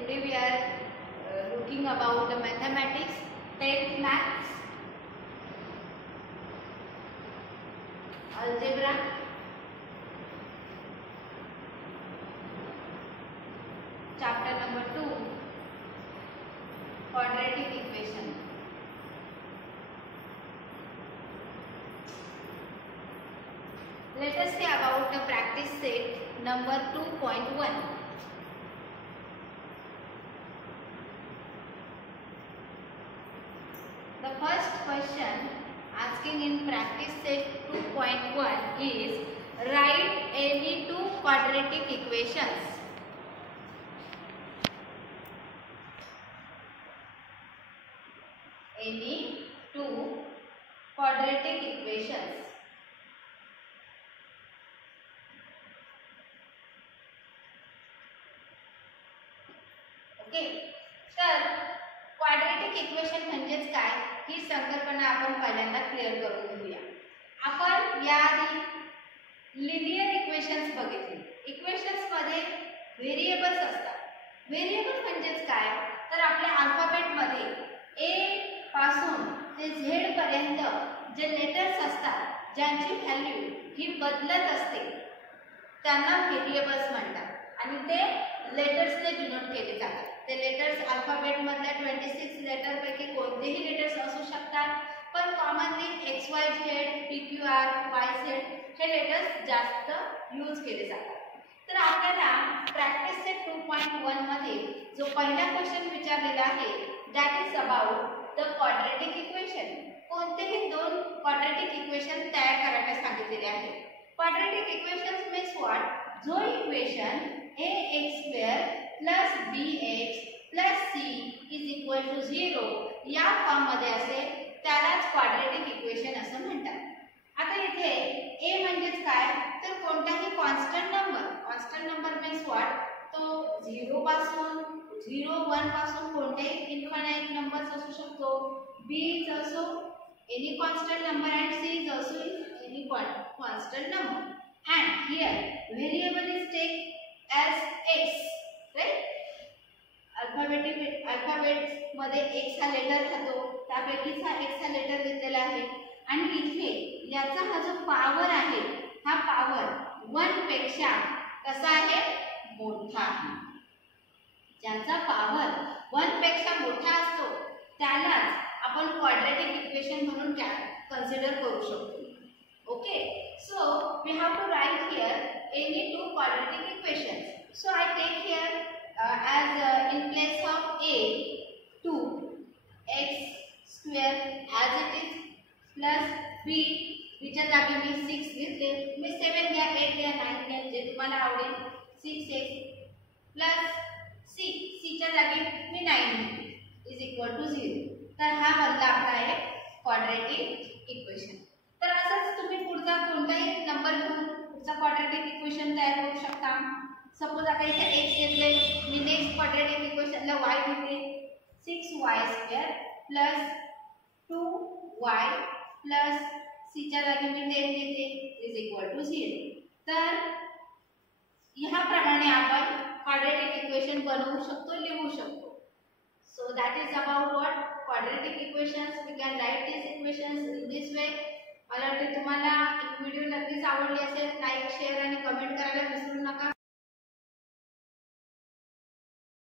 today we are looking about the mathematics, 10th maths, algebra, chapter number 2, quadratic equation. Let us see about the practice set number 2.1. The first question asking in practice set 2.1 is write any two quadratic equations. Any two quadratic equations. Okay, तर quadratic equation म्हणजेच काय ही संकल्पना आपण पहिल्यांदा clear करून घेऊया. आपण याआधी लिनियर इक्वेशन्स बघितले. इक्वेशन्स मध्ये व्हेरिएबल्स असतात. व्हेरिएबल म्हणजेच काय तर आपल्या अल्फाबेट मध्ये ए पासून ते झेड पर्यंत जे लेटर्स असतात ज्यांची व्हॅल्यू ही बदलत असते त्यांना व्हेरिएबल्स म्हणतात आणि ते लेटर्सने डिनोट केले जातात. ते लेटर्स अल्फाबेट मधल्या 26 लेटर पैकी कोणतेही लेटर्स असू शकतात, पण commonly X Y Z, P Q R, Y Z हे लेटर्स जास्त यूज केले जातात. तर आपल्याला प्रॅक्टिस सेट 2.1 मध्ये जो पहिला क्वेश्चन विचारलेला आहे that is about the quadratic equation. कोणतेही दोन क्वाड्रेटिक इक्वेशन तयार करायला सांगितलेले आहे. Quadratic equations means what? जो equation ax² plus bx plus c is equal to 0 या फॉर्म मध्ये असेल त्यालाच क्वाड्रेटिक इक्वेशन असं म्हणतात. आता इथे a म्हणजेच काय तर कोणताही constant number. Constant number means what? तो 0 पासून 0 1 पासून कोणतेही इन्फायनाइट नंबर्स असू शकतो. b is also any constant number and c is also any constant number. And here variable is take as x, right? Alphabet मध्ये x हा letter राहतो, त्यापैकीच हा x हा लेटर घेतलेला आहे आणि इथे याचा हा जो पॉवर आहे हा पॉवर 1 पेक्षा कसा आहे? मोठा आहे. ज्याचा पॉवर 1 पेक्षा मोठा असतो त्यालाच आपण क्वाड्रेटिक इक्वेशन म्हणून कन्सिडर करू शकतो. Okay, so we have to write here any two quadratic equations. So I take here as in place of a 2x² as it is plus b च्या जागी मी 6 घेतले. मी 7 घ्या, 8 घ्या, 9 घ्या जे तुम्हाला आवडेल. 6x प्लस c च्या जागी मी 9 घेतले इज इक्वल टू 0. तर हा बनला आपला आहे क्वाड्रेटिक इक्वेशन. तर असंच तुम्ही पुढचा कोणताही नंबर घेऊन पुढचा क्वाड्रेटिक इक्वेशन तयार करू शकता. सपोज आता इथे x घेतले, मी नेक्स्ट क्वाड्रेटिक इक्वेशनला y घेते. 6y² plus 2y plus c च्या जागी मी 10 घेते इज इक्वल टू 0. तर ह्याप्रमाणे आपण क्वाड्रेटिक इक्वेशन बनवू शकतो, लिहू शकतो. So that is about what quadratic equations. We can write these equations in this way. मला वाटते तुम्हाला व्हिडिओ नक्कीच आवडली असेल. लाईक, शेअर आणि कमेंट करायला विसरू नका.